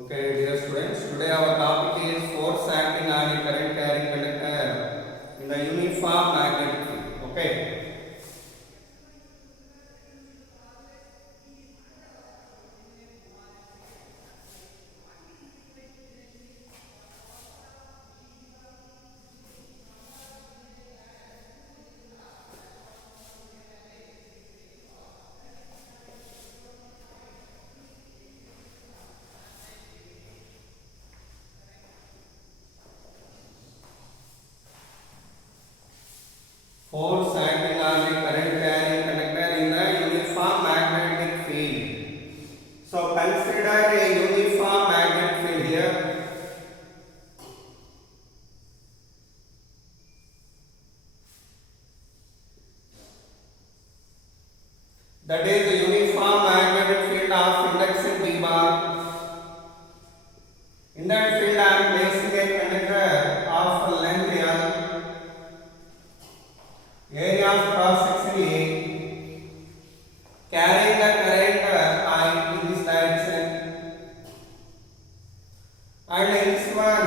Okay, dear students, today our topic is force acting on a current carrying conductor in the uniform magnetic field. Okay. Force acting on a current carrying conductor in the uniform magnetic field. So consider a uniform magnetic field here. That is the uniform magnetic field of induction B bar. In that field I am placing a conductor of length L, area of cross section A, carrying the current I in this direction, and in this one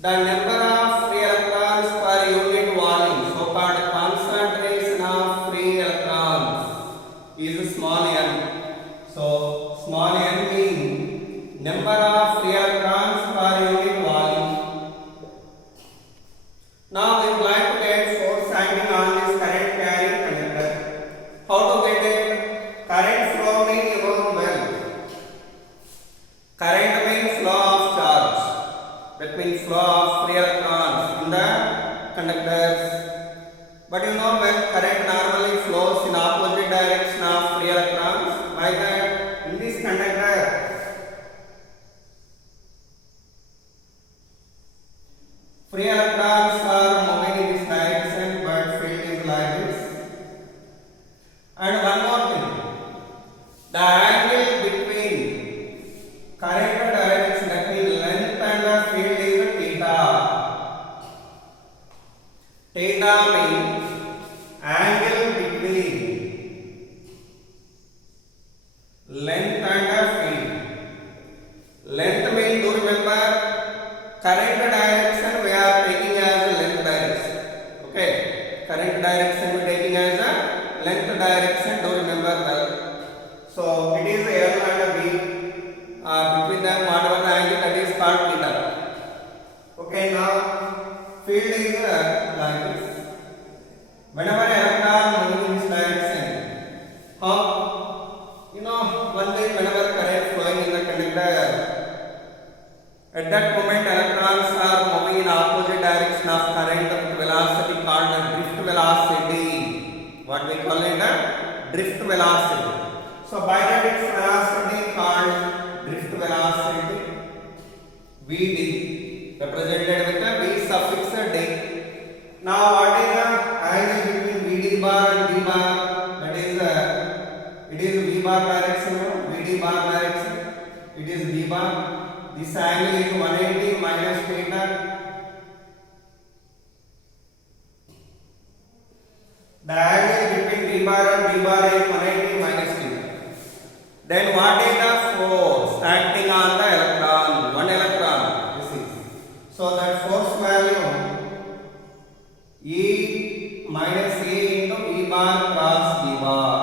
the number of free electrons per unit volume, so called concentration of free electrons, is small n. So small n means number of free electrons per unit volume. Now we would like to get force acting on this current carrying conductor. How to get it? Current flow means you know well. Current means flow of charge. That means flow of free electrons in the conductors. But you know when current normally flows in opposite direction of free electrons, by that in this conductor free electrons are moving in this direction, but field is like this. And one more thing, the angle between current direction, that means length and the field is theta. Theta means angle between length and the field. Length means, do remember, current direction we are taking as a length direction. Okay, current direction we are taking as a length direction, do remember well. So it is L and B, between them whatever the angle, that is called theta. Okay, now field is like this. Whenever electron moving in this direction, how? You know, one thing, whenever current flowing in the conductor, at that moment electrons are moving in opposite direction of current with velocity called the drift velocity. What we call it? The drift velocity. So by that its velocity called drift velocity Vd, represented with the V suffix d. Now what is the angle between Vd bar and V bar? That is it is V bar direction, Vd bar direction, it is V bar. This angle is 180 minus theta. The angle between V bar and V bar is 180 minus theta. Then what is the force acting on the electron? One electron. This is. So that force value E minus A into V bar cross V bar.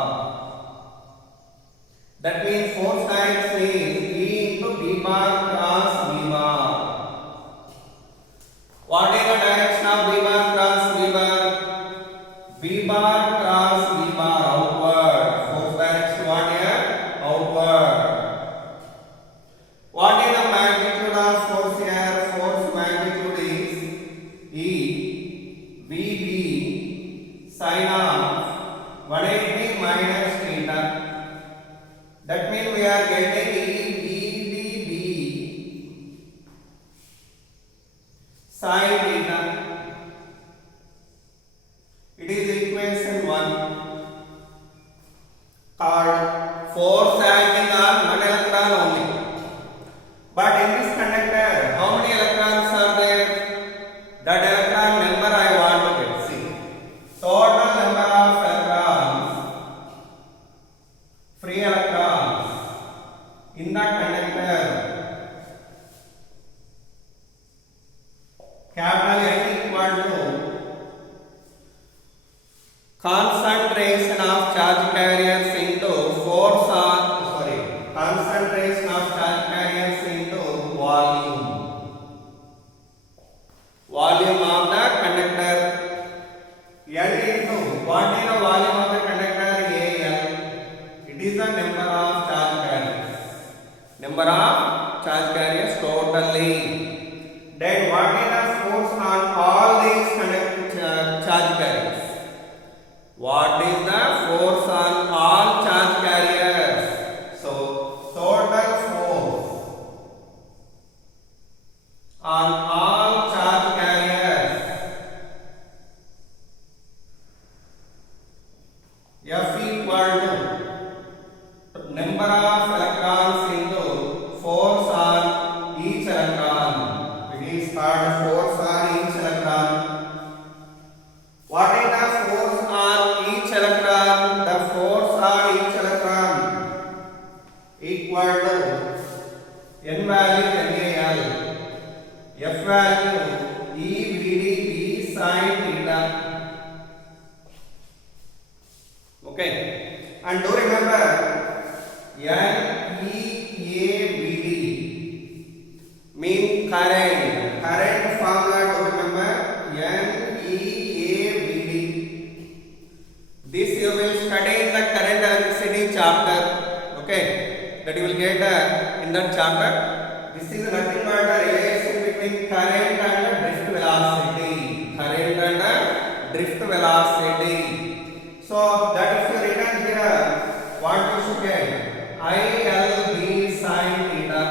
That means force direction is E into V bar cross V bar. What is the direction of V bar cross V bar? V bar cross V bar outward. Force direction what here? Outward. What is the magnitude of force here? Force magnitude is E VB sin of 180 minus theta. That means we are getting EVB sin theta. It is equation 1 called force acting on one electron only. But in this conductor, how many electrons are there? That electron number I want to get. See, total number of electrons, free electrons in the conductor Number of charge carriers totally. Then what is the force on all these charge carriers? What is the force on all charge carriers? So total force on all charge carriers, F equal to number of electrons into force on each electron. It is called force on each electron. What is the force on each electron? The force on each electron equal to n value NaL, F value EVD B sin theta. Okay, and do remember NEAVD mean current. Current formula to remember NEAVD. This you will study in the current electricity chapter. Okay, that you will get in that chapter. This is nothing but a relation between current and drift velocity. Current and drift velocity. So that if you written here, what you should get? ILB sin theta.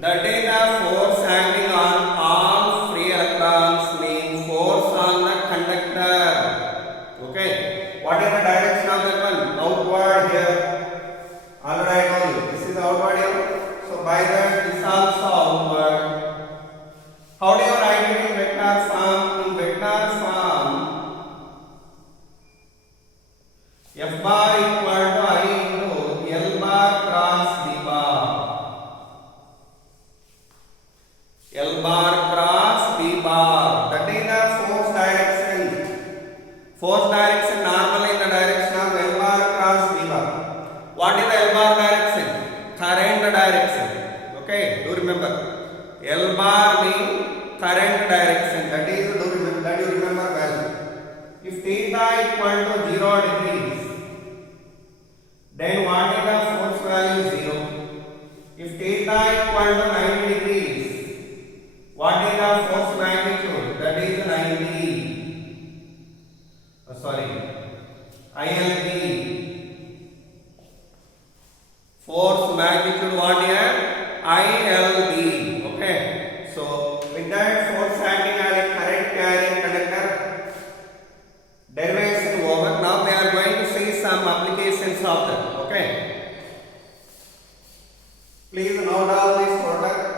That is the force acting on all free electrons, mean force on the conductor. Okay, what is the direction of that one? Outward here. Already I told you, this is outward here. So by that, this also outward. How do you write it in vector form? In vector form, F bar equal to I into L bar cross B bar. L bar cross B bar. That is the force direction. Force direction normally in the direction of L bar cross B bar. What is the L bar direction? Current direction. Okay, do remember. L bar means current direction. That is do remember. That you remember well. If theta equal to 0 degrees, then what is the force value? 0. If theta equal to 90 degrees, what is the force magnitude? That is 90. ILB. Force magnitude what here? ILB. Okay. So with that force acting as a current carrying conductor, derivation over. Now we are going to see some applications of that. Okay. Please note down this product.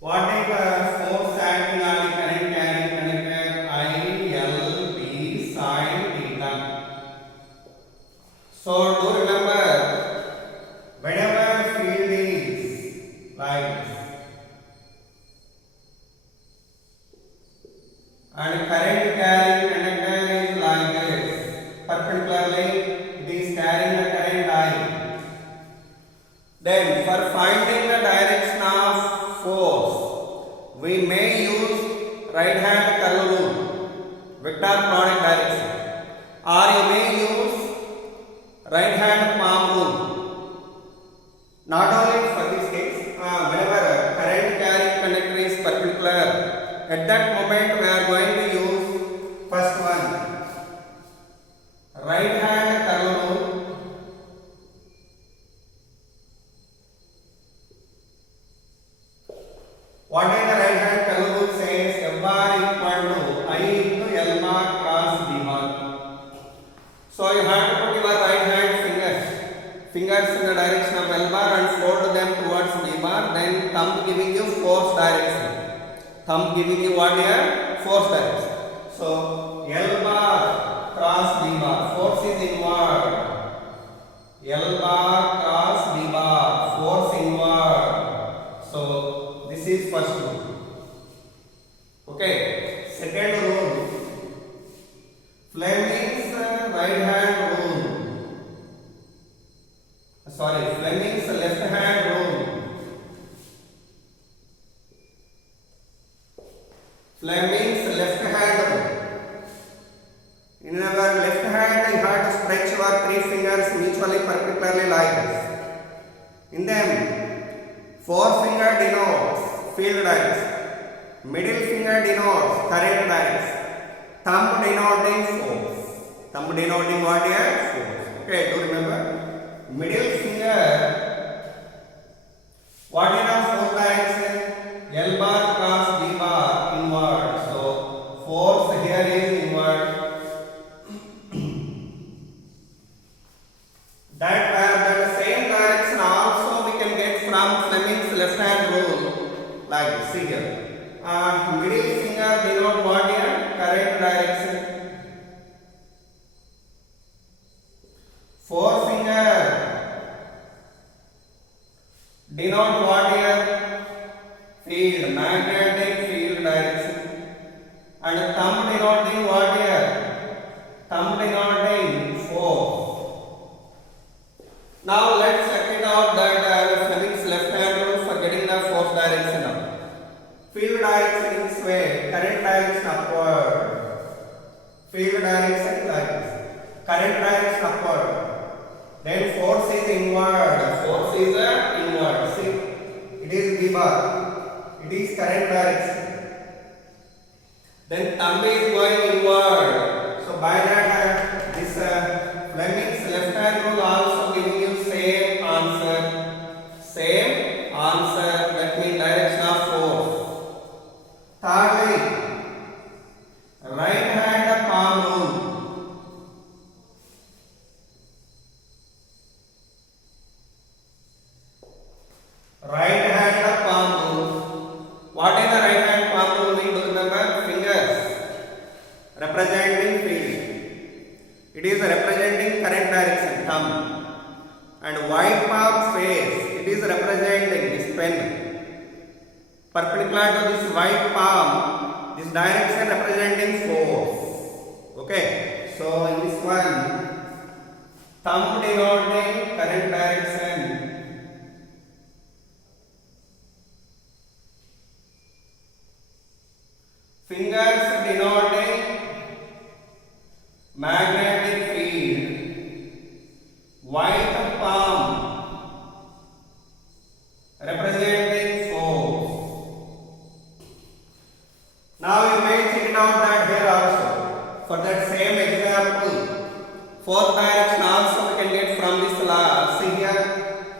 What is the force acting on the current carrying conductor? ILB sin theta. So do remember, whenever field is like this and current carrying conductor is like this, perpendicularly it is carrying the current I. Then for finding the direction of force, we may use right hand curve rule, vector product direction, or you may use right hand palm rule. Not only for this case, whenever current carrying conductor is perpendicular, at that moment we are going to use first one, right hand curve rule. What is the right hand curve rule says? F bar equal to I into L bar cross B bar. So you have to put your right hand fingers in the direction of L bar and fold them towards B bar. Then thumb giving you force direction. Thumb giving you what here? Force direction. So L bar cross B bar. Force is inward. L bar cos B bar, force inward. So this is first rule. Okay, second rule, Fleming's right hand rule. Sorry, Fleming's left hand rule. Fleming's left hand rule. In our left hand, you have to stretch your three fingers mutually perpendicularly like this. In them, forefinger denotes field direction, middle finger denotes current direction, thumb denoting force. Thumb denoting what here? Force. Okay, do remember? Middle finger, what is the force direction? L bar cross B bar inward. So force here is inward. That the same direction also we can get from Fleming's left hand rule, like this. See here. Middle finger denote what here? Current direction. Forefinger denote what here? Field, magnetic field direction. And thumb denoting what here? Thumb denoting force. Now let's check it out that Fleming's left hand rule for getting the force direction now. Field direction this way, current direction upward. Field direction like this. Current direction upward. Then force is inward. Force is inward. See, it is B bar. It is current direction. Then thumb is going inward. So by that this Fleming's left hand rule also giving you same answer. Same answer. That means direction of force. Thirdly, right hand palm rule. Right hand palm rule. What is the right hand palm rule? We do remember fingers representing field. It is representing current direction, thumb. And white palm face, it is representing this pen. Perpendicular to this white palm, this direction representing force. Okay, so in this one, thumb denoting current direction. Fingers denoting magnetic field. White palm representing force. Now you may check it out that here also. For that same example, force direction also we can get from this law. See here,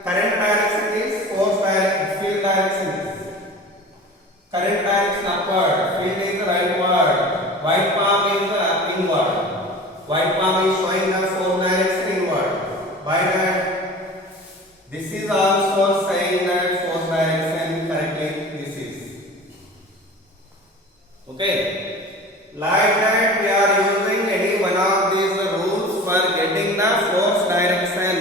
current direction is force direction, field direction is current direction upward, field is rightward, white palm is inward. White palm is showing the force direction inward. By that, this is also saying that force direction correctly. This is okay. Like that, we are using any one of these rules for getting the force direction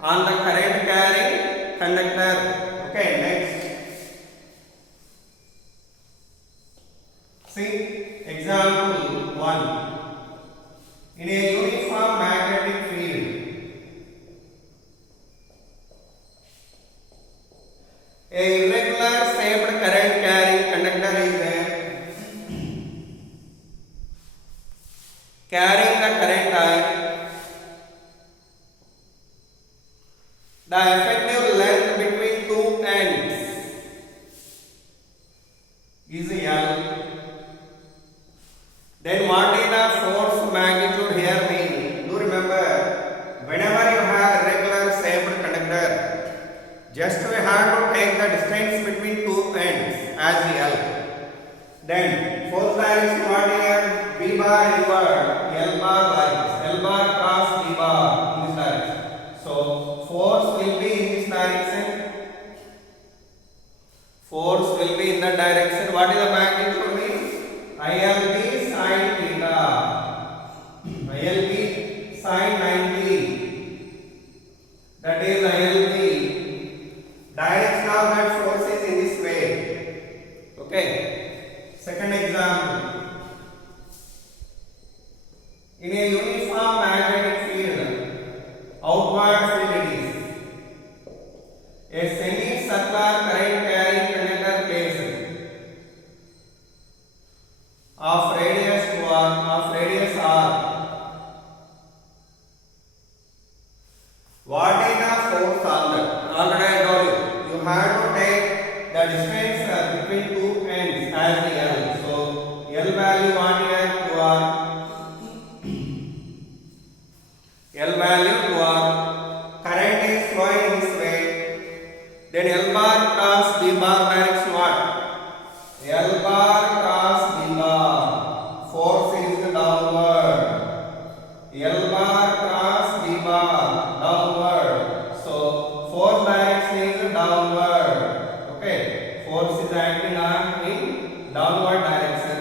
on the current carrying conductor. Okay, next. See example 1. In a uniform magnetic field, a irregular shaped current carrying conductor is there, carrying the current I. The effective length between two ends is L. Then what is the force magnitude here mean? Do remember, whenever you have a regular shaped conductor, just we have to take the distance between two ends as L. Then force direction what here? B bar inward, L bar like this. L bar cross B bar in this direction. So force will be in this direction. Force will be in that direction. What is the magnitude mean? ILB sin theta. ILB sin 90. L value 2R. Current is flowing in this way. Then L bar cross B bar direction what? L bar cross B bar. Force is downward. L bar cross B bar downward. So force direction is downward. Okay. Force is acting on in downward direction.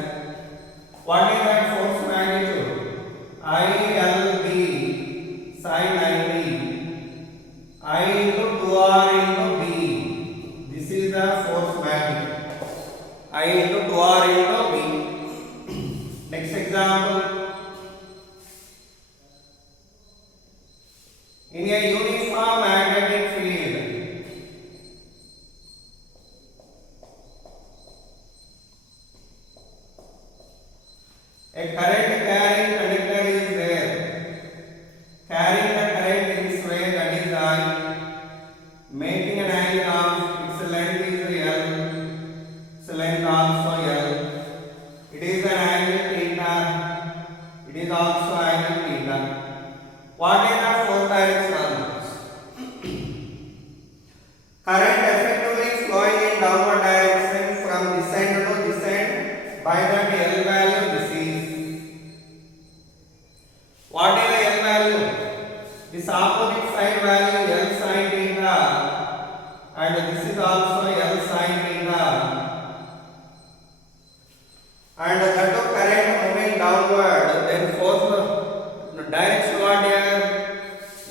What is that force magnitude? ILB sin 90. I into 2R into B. This is the force magnitude. I into 2R into B. Next example. In a uniform magnetic field, a current carrying conductor is there. Carrying the current in this way, that is I. Making an angle of its length is L. Its length also L. It is an angle theta. It is also angle theta. What is the force direction on this? Current effectively flowing in downward direction from this end to this end. By that L value this is. What is the L value? This opposite side value L sin theta, and this is also L sin theta. And the current moving downward, then force direction what here?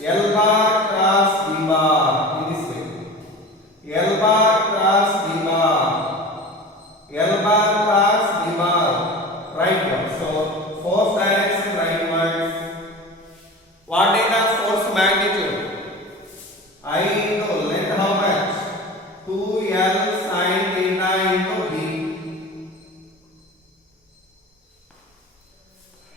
L bar cross B bar in this way. L bar cross B bar. L bar cross B bar rightward. So force direction rightward. What is the force magnitude? I into length how much? 2L sin theta into B.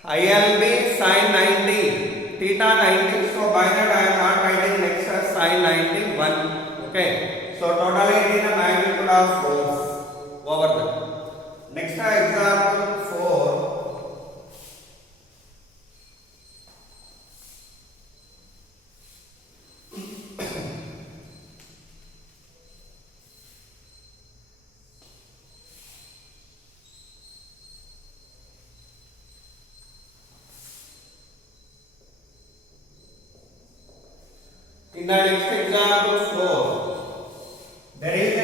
ILB sin 90, theta 90. So by that I am not writing next as sin 91. Okay. So totally it is the magnitude of force over that. Next example 4. In the next example 4, there is a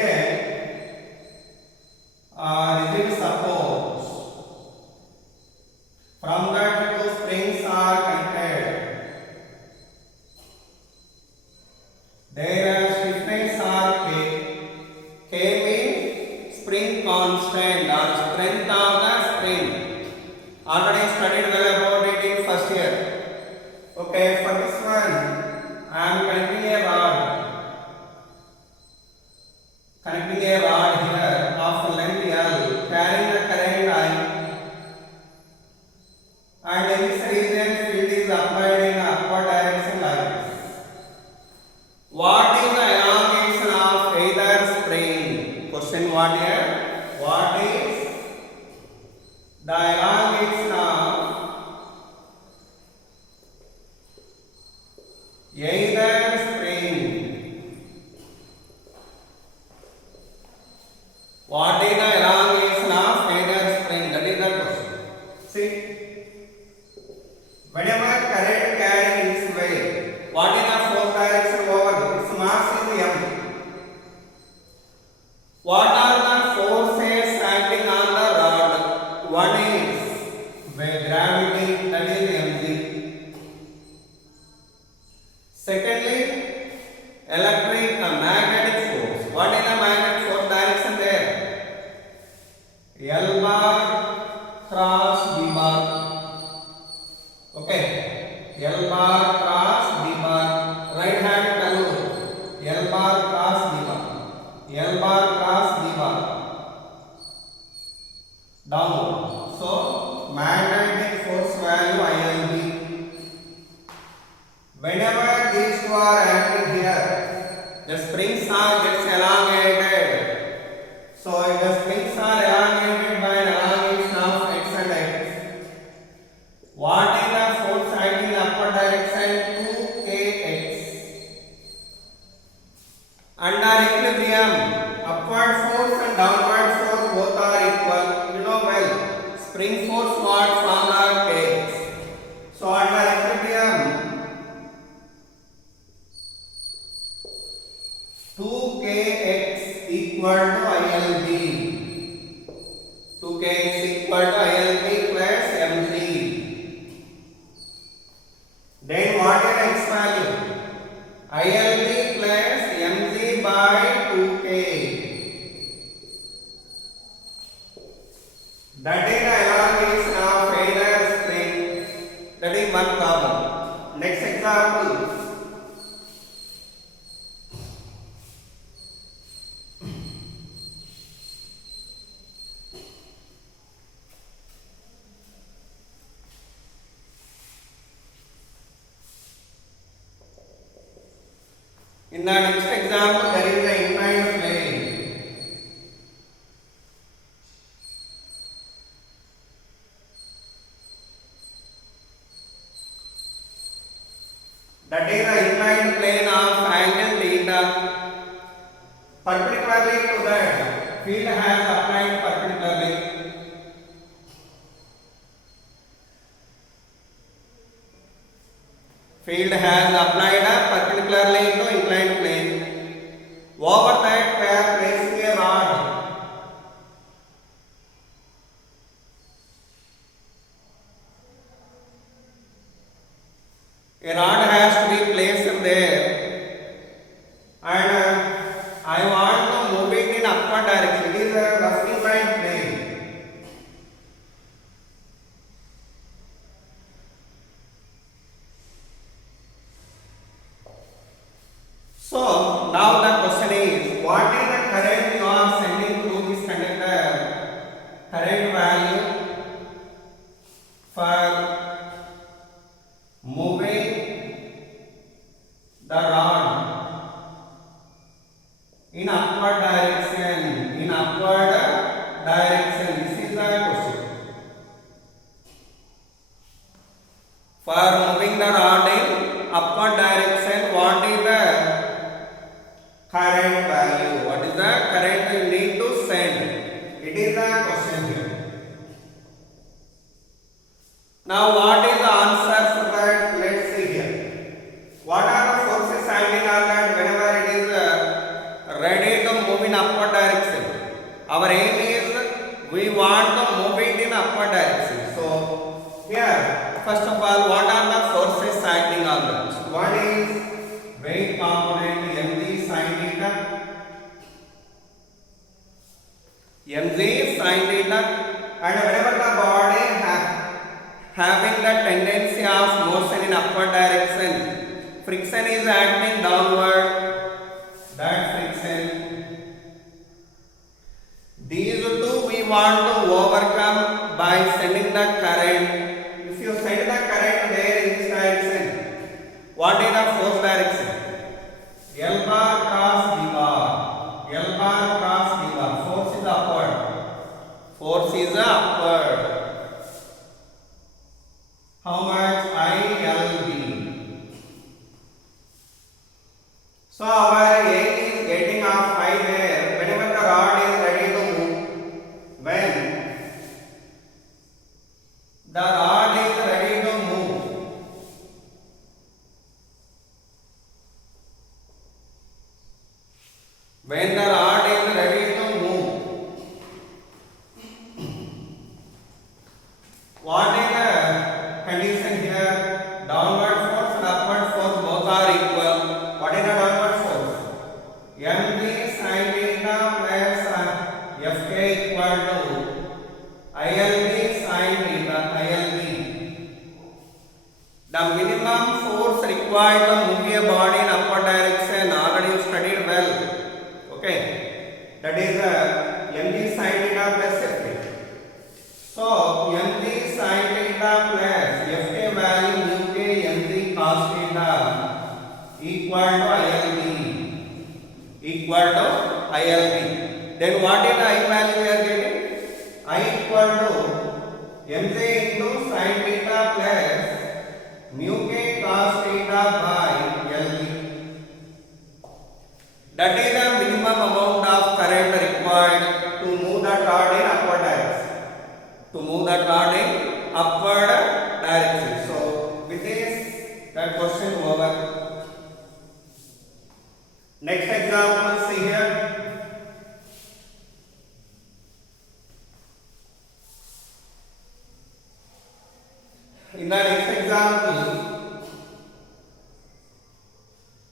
rigid support. From that two springs are connected. Their stiffness are K. K means spring constant or strength of the spring. Already studied well about it in first year. Okay, for this one, I am connecting a rod. Connecting a rod here of length L, carrying the current I. And in this region, field is applied in upward direction like this. What is the elongation of either spring? Question what here? What is the elongation of either spring? What is the elongation of either spring? That is the question. See, whenever current carrying in this way, what is the force direction over? Its mass is M. What are the forces acting on the rod? One is gravity, that is mg. Secondly, magnetic force. What is the magnetic force direction there? L bar cross B bar. Okay. L bar cross B bar. Right hand curve. L bar cross B bar. L bar cross B bar. Downward. So magnetic force value ILB. Whenever these two are acting here, the springs are gets elongated. So if the springs are elongated by an elongation of x and x, what is the force acting in upward direction? equal to ILB. 2K is equal to ILB plus mg. Then what is x value? ILB plus mg by 2K. That is the elongation of failure spring. That is one problem. Next example. In the next example, there is an inclined plane. That is the inclined plane of angle theta. Perpendicularly to that, field has applied perpendicularly. Field has applied perpendicularly to inclined plane. Over that, we are placing a rod. A rod has to be placed there, and I want to move it in upward direction. It is a rough inclined plane. So now the question is, what is the current you are sending through this conductor? Current value for moving the rod in upward direction. In upward direction, this is the question. For moving the rod in upward direction, what is the current value? What is the current you need to send? It is the question here. Now what is the answer for that? Let's see here. What are the forces acting on that whenever it is ready to move in upward direction? Our aim is we want to move it in upward direction. So here, first of all, what are the forces acting on that? One is weight component mg sin theta. Mg sin theta, and whenever the body having the tendency of motion in upward direction, friction is acting downward. That friction, these two we want to overcome by sending the current. If you send the current there in this direction, what is the force direction? L bar cross d bar. L bar cross d bar. Force is upward. Force is upward. How much? ILB. So our aim is getting off I there whenever the rod is ready to move. When the rod is ready to move, when the rod is ready to move, what is the condition here? Downward force and upward force both are equal. What is the downward force? mg sin theta plus fk equal to ILB sin theta. ILB, the minimum force required to move a body in upward direction, already you studied well. Okay, that is mg sin theta plus fk. So mg sin theta plus fk value mu k mg cos theta equal to ILB. Equal to ILB. Then what is the I value we are getting? I equal to mj into sin theta plus mu k cos theta by LB. That is the minimum amount of current required to move the rod in upward direction. To move the rod in upward direction. So with this, that question over. Next example, see here.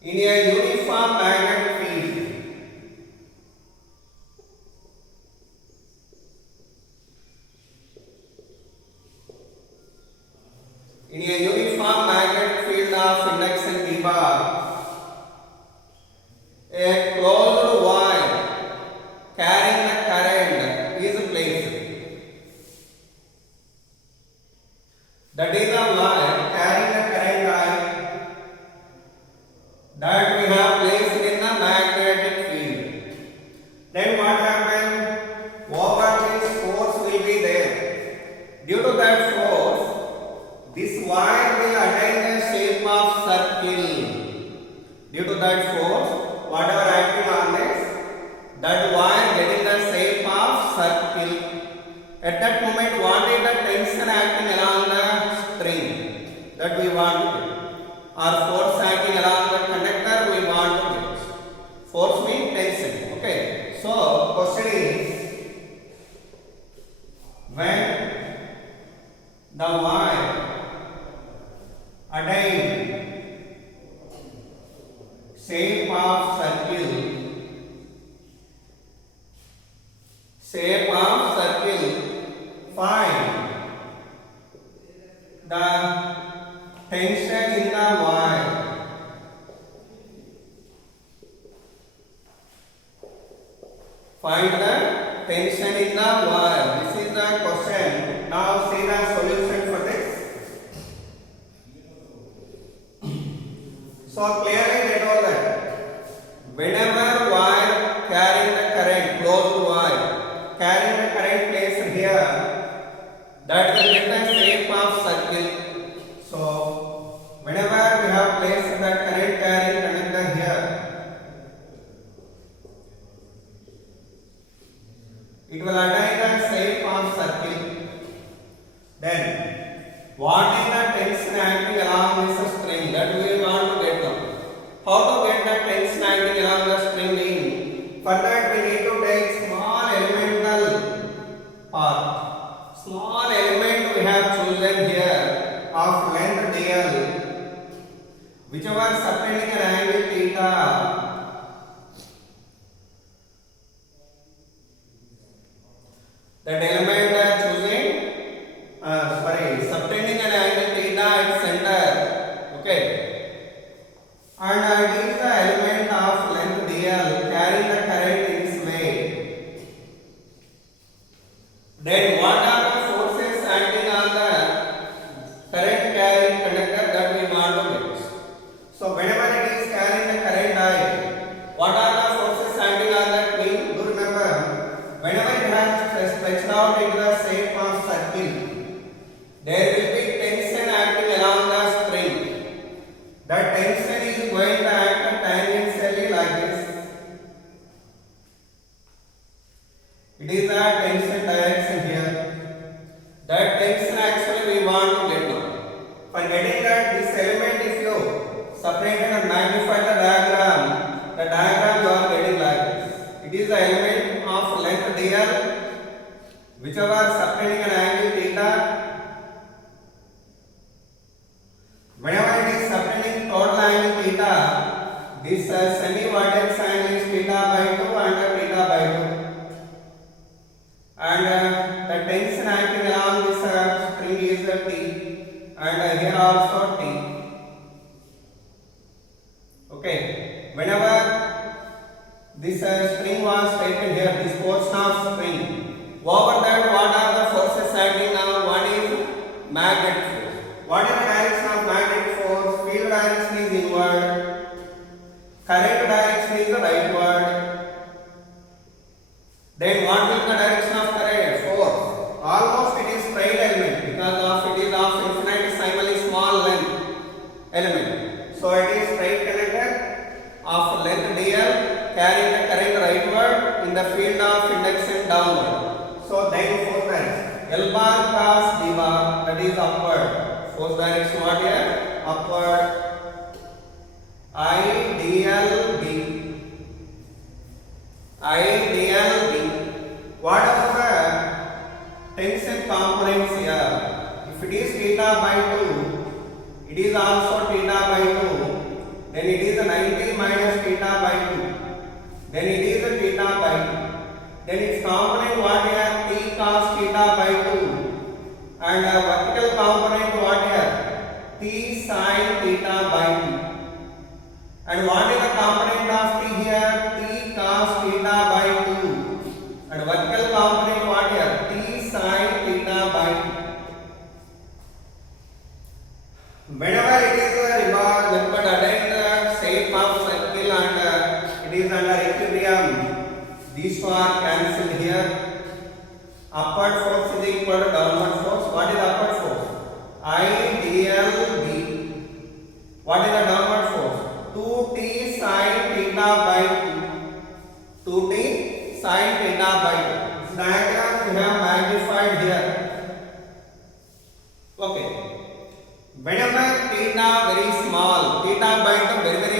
in a uniform magnetic field. In a uniform magnetic field of induction D bar, a closed wire carrying the current is placed. That is the wire carrying the current I that we have placed in the magnetic field. Then what happens? Over this force will be there. Due to that force, this wire will attain the shape of circle. Due to that force, whatever acting on this, that wire getting the shape of circle. At that moment, what is the tension acting along the string that we want to get? Or force acting along the conductor we want to get? Force means tension. Okay. So, question is, when the wire attain shape of circle, find the tension in the wire. Find the tension in the wire. This is the question. Now see the solution for this. So clearly they told that whenever wire carrying the current, closed wire carrying the current placed here, that will get the shape of circle. So whenever we have placed the current carrying conductor here, it will attain the shape of circle. Then what is the tension acting along this string that we want to get now? How to get the tension acting along the string in? For that we need to take small elemental part. Small element we have chosen here of length dl, whichever subtending an angle theta. That element are choosing, subtending an angle theta at center. Okay. And it is the element of length dl carrying the current in this way. Then what are the forces acting on the current carrying conductor that we want to get? So whenever it is carrying the current I, what are the forces acting on that mean? Do remember, whenever it has stretched out into the shape of circle, there will be tension acting along the string. That tension is going to act tangentially like this. It is the tension direction here. That tension actually we want to get now. For getting that, this element, if you separate and magnify the diagram you are getting like this. It is the element of length dl, whichever subtending an angle theta. Whenever it is subtending total angle theta, this semi-vertex angle is theta by 2 and theta by 2. And the tension acting along this string is the T, and here also T. Okay. Whenever this string was taken here, this portion of string, over that what are the forces acting now? One is magnetic force. What is the direction of magnetic force? Field direction is inward. Current direction is the rightward. Then what will the direction of current? Force. Almost it is straight element because of it is of infinitesimally small length element. So it is straight conductor of length dl carrying the current rightward in the field of induction downward. So then force direction L bar cross D bar, that is upward. Force direction what here? Upward. I dl b. I dl b. What are the tension components here? If it is theta by 2, it is also theta by 2, then it is a 90 And what is the component of t here? T cos theta by 2. And vertical component what here? T sin theta by 2. Whenever it is revolved, attain the shape of circle and it is under equilibrium, these two are cancelled here. Upward force is equal to downward force. What is upward force? I dl b. What is the downward force? 2t sin theta by 2. 2t sin theta by 2. This diagram we have magnified here. Okay. Whenever theta very small, theta by 2 very